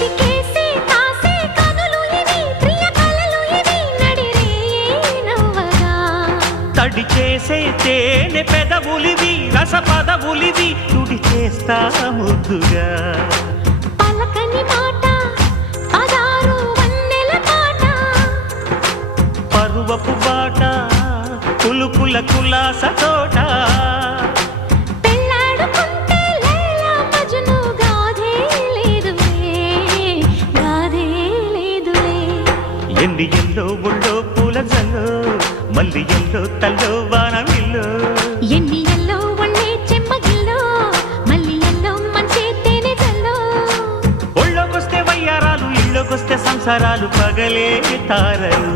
చిటికేసి తాసే కనులు ఇవి ప్రియ కలలు ఇవి నడిరే నవ్వగా తడి చేసే తేనె పెదవులివి రస పదవులివి తుడి చేస్తా ముద్దుగా పలకని మాట పదారు వన్నెల పాట పరువపు బాట కులుకుల కులాస తోట పెళ్ళాడుకుంటే లైలా మజ్ను గాథే లేదులే ఎండి ఎల్లో ఒళ్ళో పూల జల్లో మల్లి ఎల్లో తల్లో వానవిల్లో ఎన్ని ఎల్లో ఒళ్ళే చెమ్మగిల్లో మళ్ళీ ఎల్లో మంచి తేనె జల్లో ఒళ్ళోకొస్తే వయ్యారాలు ఇళ్ళోకొస్తే సంసారాలు పగలే తారలు